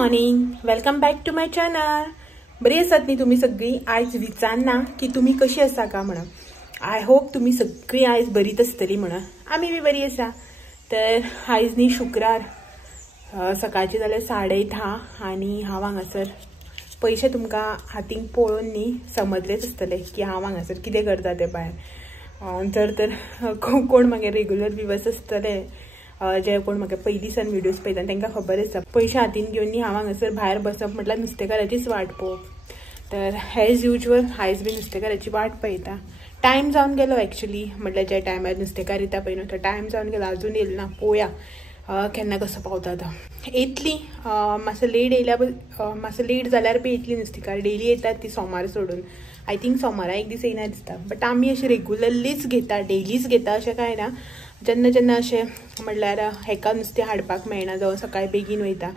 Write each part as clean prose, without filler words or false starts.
Morning, welcome back to my channel. बरी आसात न्ही तुमी सगळी? आयज विचारना की तुमी कशी आसा का म्हणून. आय होप तुमी सगळी आयज बरीच आसतली म्हणून. आमी बी बरी आसा. तर आयज न्ही शुक्रार, सकाळची जाल्यार 10:30 आनी हांव हांगासर पयशे तुमकां हातीन पळोवन न्ही समजलेच आसतले की हांव हांगासर कितें करता ते भायर. जर तर कोण म्हागे रेग्युलर व्ह्यूअर्स आसतले, जे कोण म्हाका पयलींसान व्हिडियोज पळयता तांकां खबर आसा पयशे हातीन घेवन न्ही हांव हांगासर भायर बसप म्हटल्यार नुस्तेकाराचीच वाट पळोवप. तर एज युजल आयज बी नुस्तेकाराची वाट पळयता. टायम जावन गेलो एक्चुअली, म्हटल्यार ज्या टायमार नुस्तेकार येता पळय न्हू तो टायम जावन गेलो, अजून येयलो ना. पळोवया केन्ना कसो पावता तो. येतली मातसो लेट येयल्या, मातसो लेट जाल्यार बी येतली नुस्तेकार. डेली येतात ती सोमार सोडून. आय थिंक सोमारा एक दीस येयना दिसता. बट आमी अशें रेग्युलरलीच घेता, डेलीच घेता अशें कांय ना. जेन्ना जेन्ना अशें म्हटल्यार हेका नुस्तें हाडपाक मेळना, जावं सकाळी बेगीन वयता,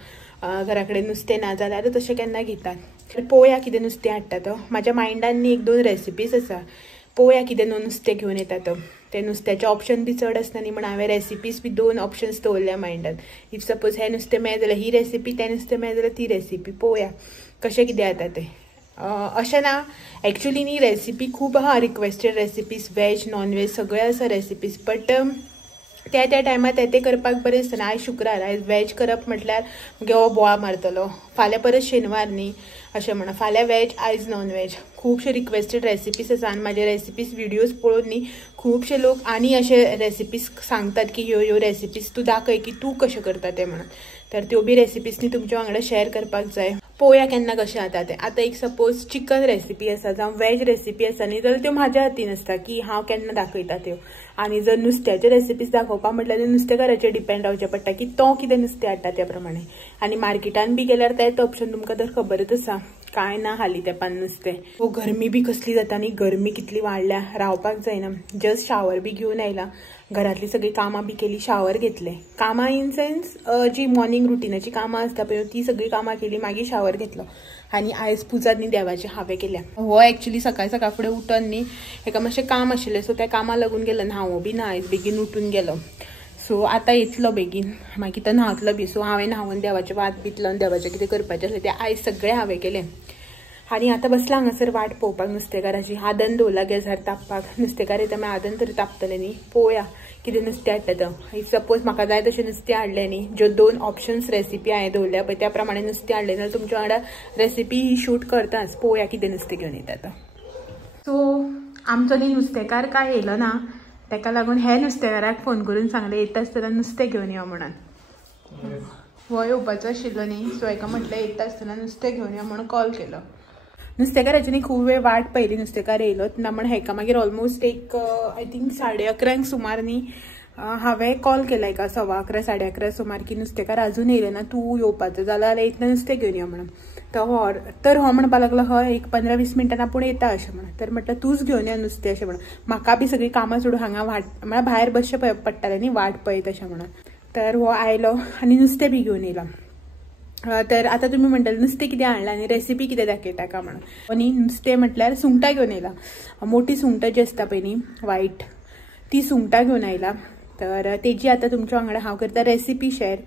घरा कडेन नुस्तें ना जाल्यार तशें केन्ना घेतात. पळोवया कितें नुस्तें हाडटा तो. म्हाज्या मायंडान न्ही 1-2 रेसिपीज आसा. पळोवया कितें नुस्तें घेवन येता तो. ते नुस्त्याचे ऑप्शन बी चड आसता न्ही, म्हण हांवें रेसिपीज बी 2 ऑप्शन्स दवरल्या मायंडान. इफ सपोज हें नुस्तें मेळ्ळें जाल्यार ही रेसिपी, तें नुस्तें मेळ्ळें जाल्यार ती रेसिपी. पळोवया कशें कितें जाता तें. अशें ना एक्चुअली न्ही रेसिपी खूब आहा, requested recipes, veg non veg सगळे आसा रेसिपीज. बट त्या टायमार ते करपाक बरें आसतना. आयज शुक्रार, आयज वेज करप म्हटल्यार म्हगे हो बोळा मारतलो. फाल्यां परत शेनवार न्ही अशें म्हणून. फाल्यां वेज, आयज नॉन वेज. खुबशे रिक्वेस्टेड रेसिपीज आसा आनी म्हाजे रेसिपीज व्हिडियोज पळोवन न्ही खुबशे लोक आनी अशे रेसिपीज सांगतात की ह्यो रेसिपीज तूं दाखय की तूं कशें करता ते म्हणून. तर त्यो बी रेसिपीज न्ही तुमच्या वांगडा शेअर करपाक जाय. पळोवया केन्ना कशें जाता तें. आतां एक सपोज चिकन रेसिपी आसा जावं वेज रेसिपी आसा न्ही, जाल्यार त्यो म्हाज्या हातीन आसता की हांव केन्ना दाखयता त्यो. आनी जर नुस्त्याचे रेसिपीज दाखोवपाक म्हटल्यार नुस्तेकाराचेर डिपेंड रावचें पडटा की तो कितें नुस्तें हाडटा त्या प्रमाणे. आनी मार्केटान बी गेल्यार तेच ऑप्शन तुमकां तर खबरच आसा, कांय ना हालीं तेंपान नुस्तें. हो गरमी बी कसली जाता न्ही, गरमी कितली वाडल्या, रावपाक जायना. जस्ट शावर बी घेवन आयला, घरातली सगळी कामां बी केली, शावर घेतले. कामां इन सेन्स जी मॉर्निंग रुटीनाची कामां आसता पळय ती सगळी कामां केली, मागीर शावर घेतलो. आनी आयज पुजा न्ही देवाची हांवें केल्या. हो एक्चुअली सकाळ फुडें उठोन न्ही हेका मातशें काम आशिल्लें, सो त्या कामां लागून गेलो. न्हावो बी ना आयज, बेगीन उठून गेलो. सो आतां येतलो बेगीन, मागीर तो न्हावतलो बी. सो हांवें न्हावून देवाचें वात बीत लावन देवाचें कितें करपाचें आसलें तें आयज सगळें हांवें केलें. आनी आतां बसलां हांगासर वाट पळोवपाक नुस्तेकाराची. आदन दवरला गॅसार तापपाक. नुस्तेकार येता मागीर आदन तरी तापतलें न्ही. पळोवया कितें नुस्तें हाडटा तो. इफ सपोज म्हाका जाय तशें नुस्तें हाडलें न्ही, ज्यो 2 ऑप्शन्स रेसिपी हांवें दवरल्या पळय त्या प्रमाणे नुस्तें हाडलें जाल्यार तुमच्या वांगडा रेसिपी ही शूट करताच. पळोवया कितें नुस्तें घेवन येता तो. सो आमचो न्ही नुस्तेकार काय येयलो ना, ताका लागून हे नुस्तेकाराक फोन करून सांगलें येता आसतना नुस्तें घेवन यो म्हणून. हो येवपाचो आशिल्लो न्ही, सो हेका म्हटलें येता आसतना नुस्तें घेवन यो म्हणून कॉल केलो. नुस्तेकाराची न्ही खूब वेळ वाट पयली, नुस्तेकार येयलोच ना. म्हण हेका मागीर ऑलमोस्ट एक आय थिंक 11:30 सुमार न्ही हांवें कॉल केला एका 11:15 11:30 सुमार की नुस्तेकार अजून येयले ना, तूं येवपाचो जाल्यार येतना नुस्तें घेवन यो म्हणून. तर हो म्हणपाक लागलो हय एक 15-20 मिनटान आपूण येता अशें म्हणून. तर म्हटलं तूंच घेवन यो नुस्तें अशें म्हणून. म्हाका बी सगळीं कामां सोडून हांगा वाट म्हळ्यार भायर बसचें पडटालें न्ही वाट पळयत अशें म्हणून. तर हो आयलो आनी नुस्तें बी घेवन येयलो. तर आतां तुमी म्हणटले नुस्तें कितें हाडलां आनी रेसिपी कितें दाखयता काय म्हणून. आनी नुस्तें म्हटल्यार सुंगटां घेवन येयला. मोठी सुंगटां जी आसता पळय न्ही वायट, ती सुंगटां घेवन आयला. तर तेजी आतां तुमच्या वांगडा हांव करता रेसिपी शेअर.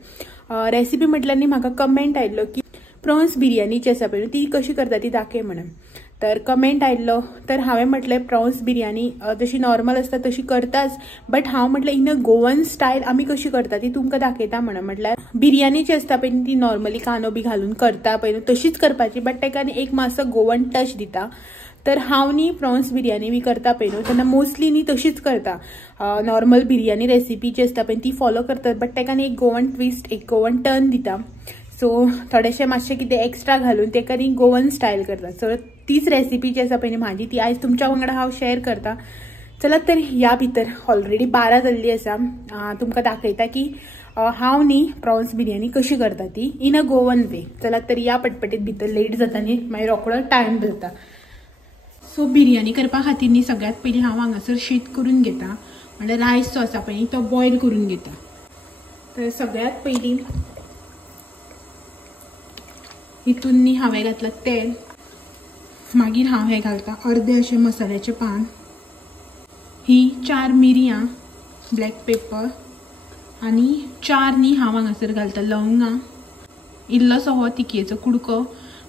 रेसिपी म्हटल्यार न्ही म्हाका कमेंट आयिल्लो की प्रॉन्स बिर्याणीची आसा पळय ती कशी करता ती दाखय म्हणून. तर कमेंट आयिल्लो. तर हांवें म्हटलें प्रॉन्स बिर्याणी जशी नॉर्मल आसता तशी करताच, बट हांव म्हटलें इन अ गोवन स्टायल आमी कशी करता ती तुमकां दाखयता म्हणून. म्हटल्यार बिर्याणी जी आसता पळय ती नॉर्मली कांदो बी घालून करता पळय तशीच करपाची, बट ताका एक मातसो गोवन टच दिता. तर हांव न्ही प्रॉन्स बिर्याणी बी करता पळय न्हू तेन्ना मोस्टली न्ही तशीच करता. नॉर्मल बिर्याणी रेसिपी जी आसता पळय ती फॉलो करतात, बट ताका न्ही एक गोवन ट्विस्ट, एक गोवन टर्न दिता. सो थोडेशें मातशें कितें एक्स्ट्रा घालून ताका न्ही गोवन स्टायल करता. सो तीच रेसिपी जी आसा पळय न्ही म्हाजी ती आयज तुमच्या वांगडा हांव शेअर करता. चलात तर ह्या भितर ऑलरेडी 12 जाल्ली आसा. तुमकां दाखयता की हांव न्ही प्रॉन्स बिर्याणी कशी करता ती इन अ गोवन वे. चलात तर या पटपटीत भितर, लेट जाता न्ही मागीर रोखडो टायम जाता. सो बिर्याणी करपा खातीर न्ही सगळ्यात पयलीं हांव हांगासर शीत करून घेता, म्हळ्यार रायस जो आसा पळय तो बॉयल करून घेता. तर सगळ्यात पयलीं हितून न्ही हांवें घातलां तेल. मागीर हांव हें घालता अर्दें अशें मसाल्याचें पान, ही 4 मिरयां, ब्लॅक पेपर आनी 4 न्ही हांव हांगासर घालता लवंगां, इल्लोसो हो तिकेचो कुडको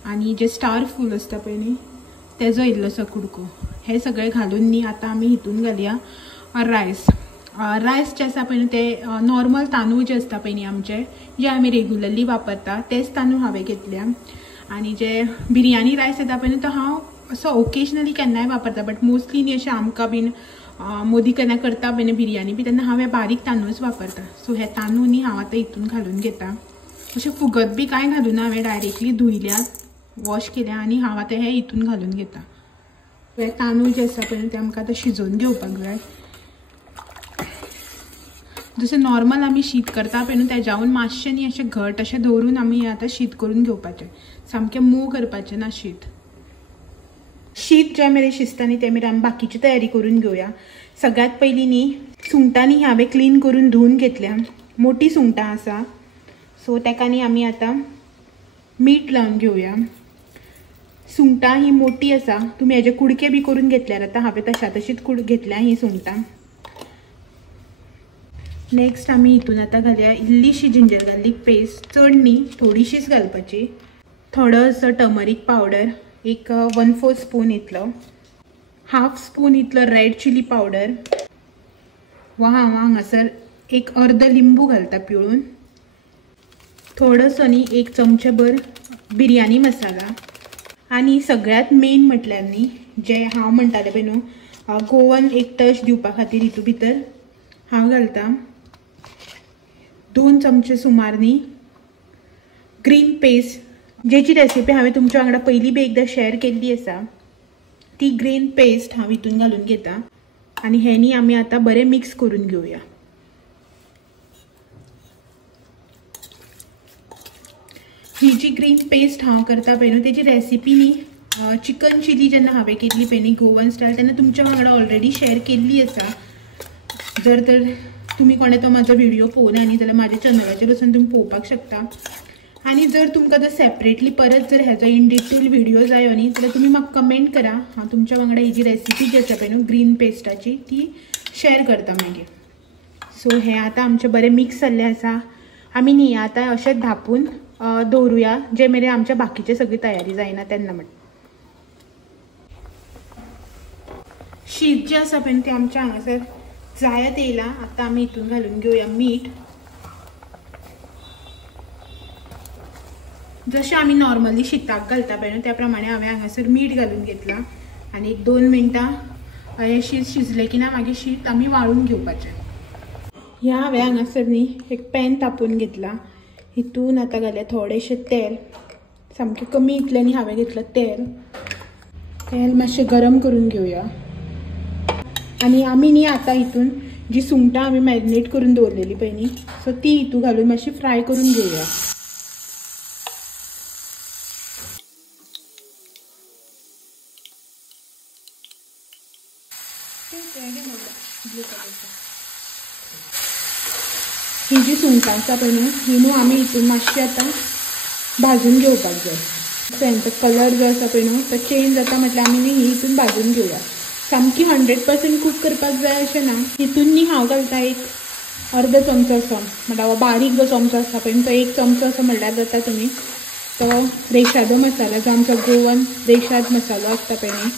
आणि जे स्टार फूल असता पळय न्ही तेजो इल्लोसो कुडको हे सगळे घालून न्ही आता आमी हितून घालया रायस. रायस जे आसा पळय ते नॉर्मल तांदूळ जे असता पळय न्ही आमचे जे आमी रेग्युलरली वापरता तेच तांदूळ हांवें घेतल्या. आणि जे बिरयानी रायस येता पळय न्ही तो हांव असो ओकेजनली केन्नाय वापरता बट मोस्टली न्ही अशें आमकां बीन मोदी केन्ना करता पळय न्ही बिरयानी बी तेन्ना हांव बारीक तांदूळच वापरता. सो हे तांदूळ न्ही हांव आतां हितून घालून घेता. अशें फुगत बी कांय घालूना हांवें डायरेक्टली धुयल्या वॉश केल्या आणि हांव आतां हे हितून घालून घेता. हे तांदूळ जे आसा पळय ते आमकां आतां शिजोवन घेवपाक जाय. जशें नॉर्मल आमी शीत करता पळय न्ही तेज्याहून मातशें न्ही अशें घट अशें दवरून आमी आतां शीत करून घेवपाचें. सामकें मोव करपाचें ना शीत. शीत ज्या मेरेन शिजता न्ही ते मेरेन आमी बाकीची तयारी करून घेवया. सगळ्यात पयलीं न्ही सुंगटां न्ही हांवें क्लीन करून धुवन घेतल्या. मोठी सुंगटां आसा सो ताका न्ही आमी आतां मीठ लावन घेवया. सुंगटां ही मोठी आसा तुमी हेजे कुडके बी करून घेतल्यार आतां हांवें तशा तशीच घेतल्या ही सुंगटां. नेक्स्ट आमी हितून आतां घालया इल्लीशी जिंजर गार्लीक पेस्ट. चड न्ही थोडीशीच घालपाची. थोडोसो टर्मरीक पावडर एक 1/4 स्पून इतलो. 1/2 स्पून इतलो रेड चिली पावडर वा हांगासर एक अर्द लिंबू घालता पिळून. थोडोसो न्ही 1 चमचेभर बिरयानी मसाला. आणि सगळ्यात मेन म्हटल्यार न्ही जे हांव म्हणटालें पळय न्हू गोवन एक टच दिवपा खातीर हितू भितर हांव घालता 2 चमचे सुमार न्ही ग्रीन पेस्ट. जेची रेसिपी हांवें तुमच्या वांगडा पयलीं बी एकदां शेअर केल्ली आसा ती ग्रीन पेस्ट हांव हितून घालून घेता. आनी हे न्ही आमी आतां बरें मिक्स करून घेवया. ही जी ग्रीन पेस्ट हांव करता पळय न्हू तेजी रेसिपी न्ही चिकन चिली जेन्ना हांवें केल्ली पळय न्ही गोवन स्टायल तेन्ना तुमच्या वांगडा ऑलरेडी शेअर केल्ली आसा. जर तर तुमी कोणें तो म्हाजो व्हिडिओ पळोवना न्ही जाल्यार म्हाज्या चॅनलाचेर वचून तुमी पळोवपाक शकता. आणि जर तुमकां जर सेपरेटली परत जर हेजो इन डिटेल व्हिडिओ जायो न्ही जाल्यार तुमी म्हाका कमेंट करा. हांव तुमच्या वांगडा ही जी रेसिपी जी आसा पळय न्हू ग्रीन पेस्टाची ती शेअर करता मागीर. सो हे आतां आमचें बरें मिक्स जाल्लें आसा. आमी न्ही आतां अशें धापून दवरुया जे मेरेन आमच्या बाकीची सगळी तयारी जायना तेन्ना. म्हण शीत जें आसा पळय तें आमच्या हांगासर जायत येयलां. आतां आमी हितून घालून घेवया मीठ. जशें आमी नॉर्मली शीताक घालता पळय न्हू त्या प्रमाणे हांवें हांगासर मीठ घालून घेतलां. आनी 1-2 मिनटां हें शीत शिजलें की ना मागीर शीत आमी वाळून घेवपाचें. ह्या हांवें हांगासर न्ही एक पॅन तापोवन घेतला. हितून आतां घालया थोडेशें तेल. सामकें कमी इतलें न्ही हांवें घेतलां तेल. तेल मातशें गरम करून घेवया. आनी आमी न्ही आतां हितून जी सुंगटां आमी मॅरिनेट करून दवरलेली पळय न्ही सो ती हितून घालून मातशी फ्राय करून घेवया. ही जी सुंगटां आसा पळय न्हू ही न्हू आमी हितून मातशी आतां भाजून घेवपाक जाय. तेंचो कलर जो आसा पळय न्हू तो चेंज जाता म्हटल्यार आमी न्ही ही हितून भाजून घेवया. सामकी 100% कूक करपाक जाय अशें ना. हितून न्ही हांव घालता एक अर्द चमचो असो म्हटल्यार बारीक जो चमचो आसा पळय तो 1 चमचो असो म्हणल्यार जाता तुमी. तो रेशादो मसाला जो आमचो गोवन रेशाद मसालो आसता पळय न्ही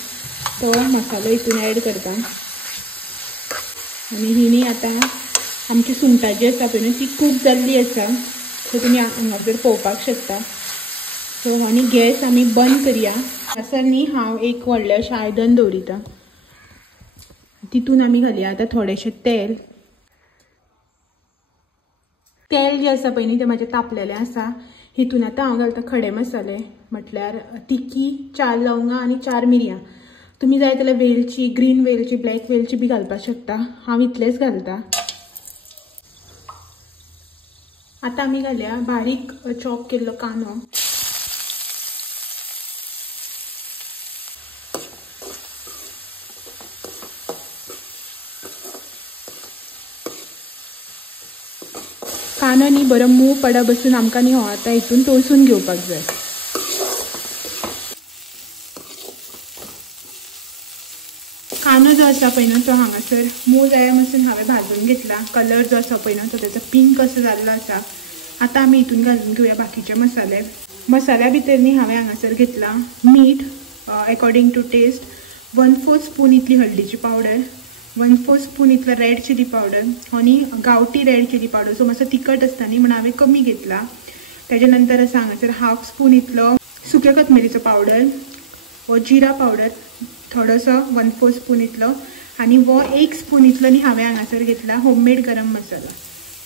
तो मसालो हितून ॲड करता. आनी ही न्ही आतां आमची सुंगटां जी आसा पळय न्ही ती कूक जाल्ली आसा सो तुमी हांगासर पळोवपाक शकता. सो आनी गॅस आमी बंद करया. हांगासर न्ही हांव एक व्हडलें अशें आयदन दवरिता. तितून आमी घालया आतां थोडेशें तेल. तेल जें आसा पळय न्ही तें म्हाजें तापलेलें आसा. हितून आतां हांव घालता खडे मसाले म्हटल्यार तिकी 4 लवंगां आनी 4 मिरयां. तुमी जाय जाल्यार वेलची ग्रीन वेलची ब्लॅक वेलची बी घालपाक शकता. हांव इतलेंच घालता. आतां आमी घालया बारीक चॉप केल्लो कांदो. कांदो न्ही बरो मोव पडा बसून आमकां न्ही हो आतां हितून तळसून घेवपाक जाय. कांदो जो आसा पळय न्हू तो हांगासर मोव जाया म्हणून हांवें भाजून घेतला. कलर जो आसा पळय न्हू तो तेचो पिंक असो जाल्लो आसा. आता आमी हितून घालून घेवया बाकीचे मसाले। मसाल्या भितर न्ही हांवें हांगासर घेतला मीठ अकॉर्डिंग टू टेस्ट, 1/4 स्पून इतली हळदीची पावडर, 1/4 स्पून इतलो रेड चिली पावडर आणि गावठी रेड चिली पावडर, सो मातसो तिखट आसता न्ही म्हणून हांवें कमी घेतला। त्याच्या नंतर आसा हांगासर 1/2 स्पून इतलो सुक्या कोथमिरेचो पावडर व जिरा पावडर थोडोसो 1/4 स्पून इतलो, आणि वो 1 स्पून इतलो न्ही हांवें हांगासर घेतला होममेड गरम मसाला।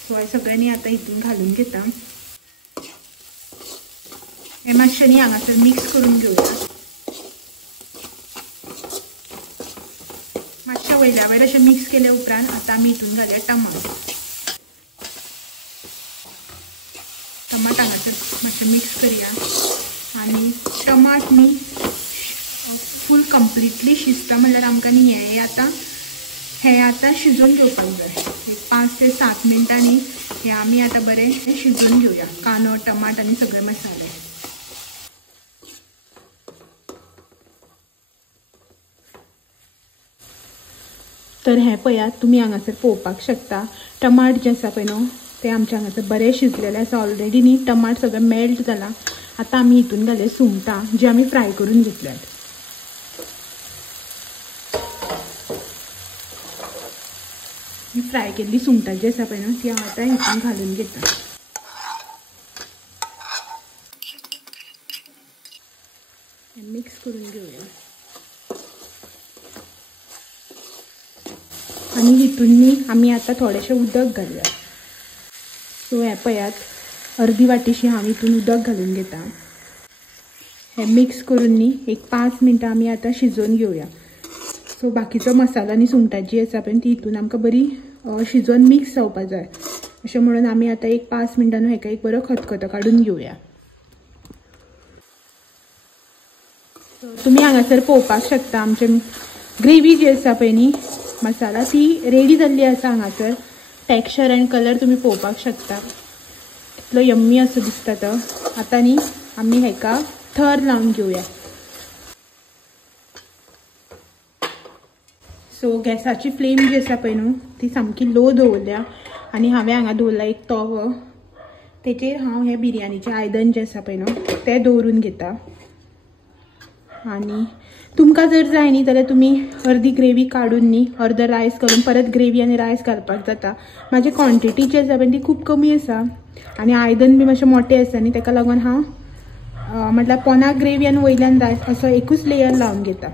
सो हे सगळ्यांनी आता हितून घालून घेता। हे मातशें न्ही हांगासर मिक्स करून घेवया। मातशें वयल्या वयर अशें मिक्स केले उपरांत आता आमी हितून घालया टमाट। टमाट हांगासर मातशें मिक्स करया आणि टमाट न्ही फूल कंप्लीटली शिजता म्हणल्यार आमकां न्ही हे आता शिजोवन घेवपाक जाय। 5 ते 7 मिनटांनी हे आमी आता बरें शिजोवन घेवया कांदो टमाट आनी सगळे मसाले। तर हे पळयात तुमी हांगासर पळोवपाक शकता टमाट जे आसा पळय न्हू ते आमचे हांगासर बरें शिजलेले आसा ऑलरेडी न्ही, टमाट सगळें मेल्ट जाला। आता आमी हितून घालया सुंगटां जी आमी फ्राय करून घेतल्यात। फ्राय केल्ली सुंगटां जी आसा पळय न्हू ती हांव आतां हितून घालून घेता। मिक्स करून घेवया आणि हितून न्ही आमी आतां थोडेशें उदक घालया। सो हे पळयात अर्दी वाटीशी हांव हितून उदक घालून घेता। हे मिक्स करून न्ही एक 5 मिनटां आमी आतां शिजोवन घेवया। सो बाकीचो मसाला आनी सुंगटां जी आसा पळय ती हितून आमकां बरी शिजोवन मिक्स जावपाक जाय, अशें म्हणून आमी आतां एक 5 मिनटां हेका एक बरो खतखतो काडून घेवया। तुमी हांगासर पळोवपाक शकता आमचे ग्रेवी जी आसा पळय न्ही मसाला ती रेडी जाल्ली आसा। हांगासर टेक्स्चर एंड कलर तुमी पळोवपाक शकता कितलो यम्मी असो दिसता तो। आता न्ही आमी हेका थर लावन घेवया। सो गॅसाची फ्लेम जी आसा पळय न्हू ती सामकी लो दवरल्या आणि हांवें हांगा दवरला एक तवो, तेचेर हांव हे बिरयानीचें आयदन जे आसा पळय न्हू ते दवरून घेता। आणि तुमकां जर जाय न्ही जाल्यार तुमी अर्दी ग्रेवी काडून न्ही अर्द रायस घालून परत ग्रेवी आनी रायस घालपाक जाता। म्हाजी क्वॉन्टिटी जी आसा पळय ती खूब कमी आसा आणि आयदन बी मातशें मोठें आसा न्ही तेका लागून हांव म्हटल्यार पोनाक ग्रेवी आनी वयल्यान रायस असो एकूच लेयर लावन घेता।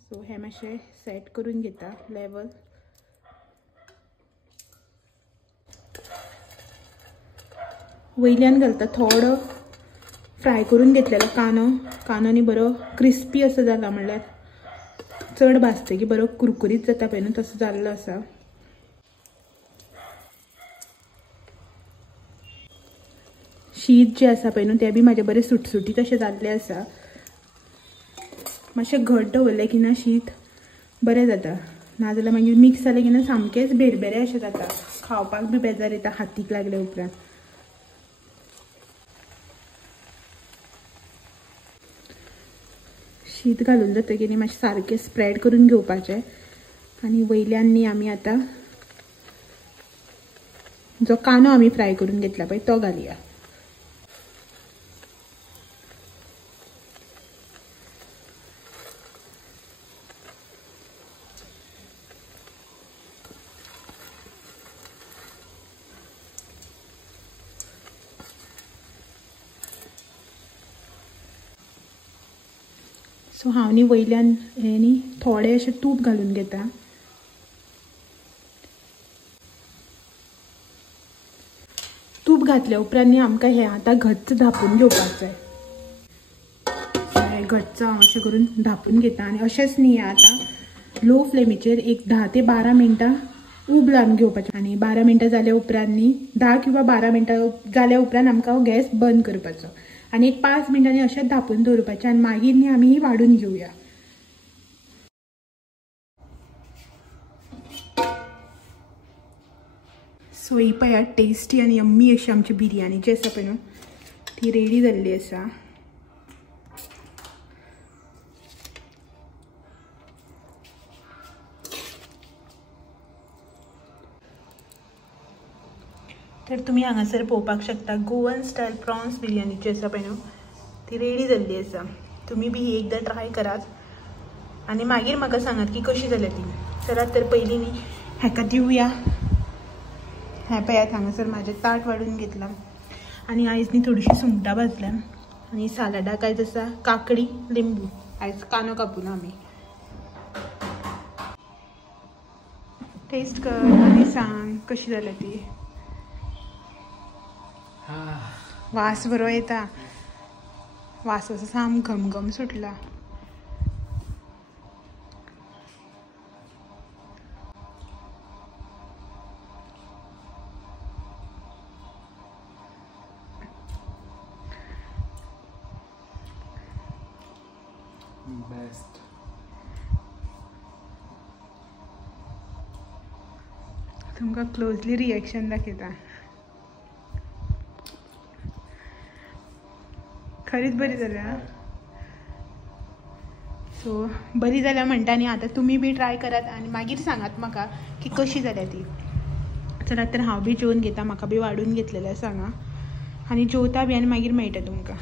सो हे मातशें सेट करून घेता लेवल। वयल्यान घालता थोडो फ्राय करून घेतलेलो कांदो न्ही बरो क्रिस्पी असो जाला, म्हणल्यार चड भाजतकीर बरो कुरकुरीत जाता पळय न्हू तसो जाल्लो आसा। शीत जे आसा पळय न्हू ते बी म्हाजे बरे सुटसुटीत अशें जाल्ले आसा। मातशें घट दवरलें की ना शीत बरें जाता, नाजाल्यार मागीर मिक्स जालें की ना सामकेंच बेरबेरे अशें जाता, खावपाक बी बेजार येता हातीक लागले उपरांत। शीत घालून जातकीर न्ही मातशें सारकें स्प्रेड करून घेवपाचें आनी वयल्यान न्ही आमी आतां जो कांदो आमी फ्राय करून घेतला पळय तो घालया। सो हांव न्ही वयल्यान हे न्ही थोडे अशें तूप घालून घेता। तूप घातल्या उपरांत न्ही आमकां हे आतां घट्ट धापून घेवपाक जाय। हे घट्ट हांव अशें करून धापून घेता आनी अशेंच न्ही आतां लो फ्लेमीचेर एक 10 ते 12 मिनटां उब लावन घेवपाचें आनी 12 मिनटां जाल्या उपरांत न्ही 10 किंवा 12 मिनटां जाल्या उपरांत आमकां गॅस बंद करपाचो आनी एक 5 मिनटांनी अशेंच धापून दवरपाचें आनी मागीर न्ही आमी ही वाडून घेवया। सो ही पळयात टेस्टी आनी यम्मी अशी आमची बिरयानी जी आसा पळय न्हू ती रेडी जाल्ली आसा। तर तुम्ही हांगासर पळोवपाक शकता गोवन स्टायल प्रॉन्स बिरयानी जी आसा पळय न्हू ती रेडी जाल्ली आसा। तुम्ही बी ही एकदां ट्राय करात आनी मागीर म्हाका सांगात की कशी जाल्या ती। चलात तर पयलीं न्ही हेका दिवया। हें पळयात हांगासर म्हाजें ताट वाडून घेतलां आनी आयज न्ही थोडीशी सुंगटां भाजल्यां आनी सालाडाक आयज आसा काकडी लिंबू। आयज कांदो कापून आमी टेस्ट कर आनी सांग कशी जाल्या ती। वास बरो येता, वासाचो साम घमघम सुटला। बेस्ट तुमकां क्लोजली रिएक्शन दाखयता। खरीच बरी जाल्या। सो बरी जाल्या म्हणटा न्ही आतां तुमी बी ट्राय करात आनी मागीर सांगात म्हाका की कशी जाल्या ती। चला तर हांव बी जेवन घेता, म्हाका बी वाडून घेतलेलें सांगा आनी जेवता बी आनी मागीर मेळटा तुमकां।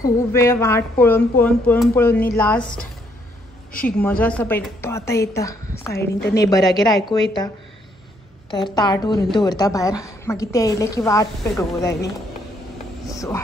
खूब वेळ वाट पळोवन पळोवन पळोवन पळोवन न्ही लास्ट शिगमो जो आसा पळय तो आतां येता सायडीन। ते नेबरागेर आयकूं येता तर ताट व्हरून दवरता भायर, मागीर ते येयले की वाट पेटोवूं जाय न्ही। सो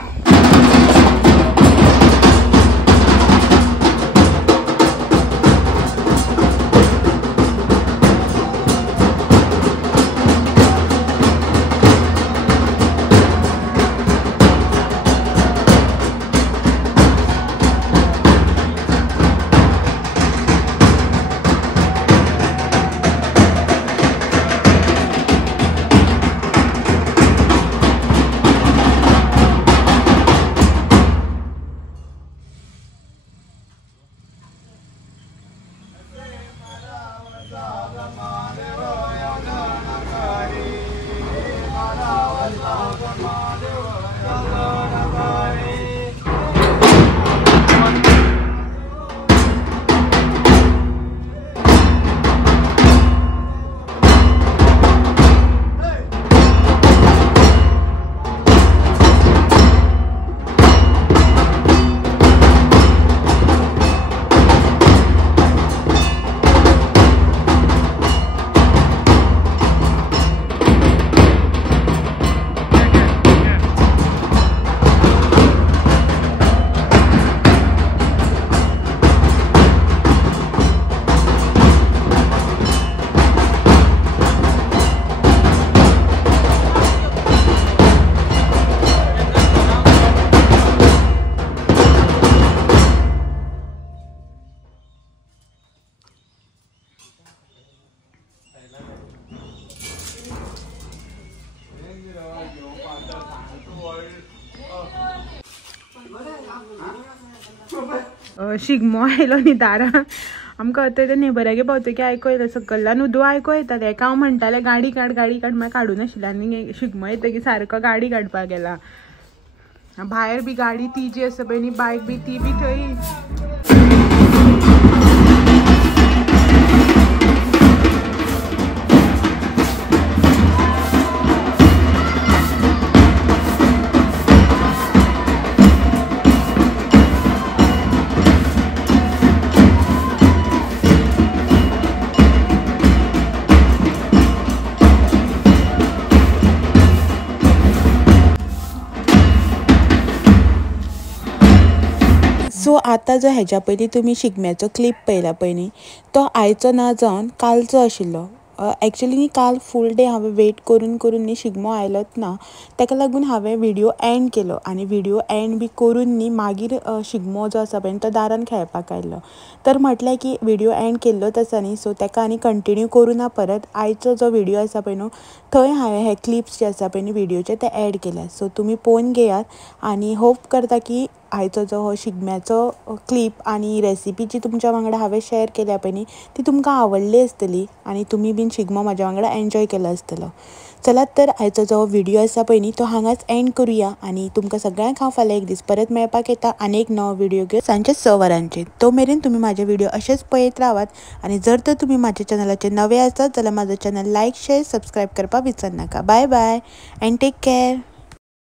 शिगमो आयलो न्ही दारा आमकां आतां ते नेबरागे पावतकीर आयको येता सकयल्यान उदो आयको येता। तेका हांव म्हणटालें गाडी काड म्हाका काडूं नाशिल्लें आनी शिगमो येतकीर सारको गाडी काडपाक गेला। भायर बी गाडी ती जी आसा पळय न्ही बायक बी ती बी थंय। सो आतां जो हेज्या पयलीं तुमी शिगम्याचो क्लिप पळयला पळय न्ही तो आयचो ना जावन कालचो आशिल्लो। एक्चुअली न्ही काल फूल डे हांवें वेट करून करून न्ही शिगमो आयलोच ना, ताका लागून हांवें व्हिडिओ एंड केलो आनी व्हिडिओ एंड बी करून न्ही मागीर शिगमो जो आसा पळय तो दारान खेळपाक आयलो। तर म्हटलें की व्हिडिओ एंड केल्लोच आसा न्ही सो ताका आनी कंटिन्यू करूं ना परत। आयचो जो व्हिडिओ आसा पळय न्हू थंय हांवें हे क्लिप्स जे आसा पळय न्ही व्हिडिओचे ते एड केल्यात। सो तुमी पळोवन घेयात आनी होप करता की आयचो जो हो शिगम्याचो क्लिप आनी रेसिपी जी तुमच्या वांगडा हांवें शेअर केल्या पळय न्ही ती तुमकां आवडली आसतली आनी तुमी बीन शिगमो म्हाज्या वांगडा एन्जॉय केलो आसतलो। चला तर आयचो जो व्हिडिओ आसा पळय न्ही तो हांगाच एंड करूया आणि तुमकां सगळ्यांक हांव फाल्यां एक दीस परत मेळपाक येता आनी एक नवो व्हिडिओ घेवन सांजचे 6 वरांचेर. तो मेरेन तुम्ही माझे व्हिडिओ असेच पळयत रावात आणि जर तर तुम्ही माझ्या चॅनलाचेर नवे आसात जाल्यार माझं चॅनल लायक शेअर सबस्क्राईब करपाक विसरनाका. Bye bye and take care.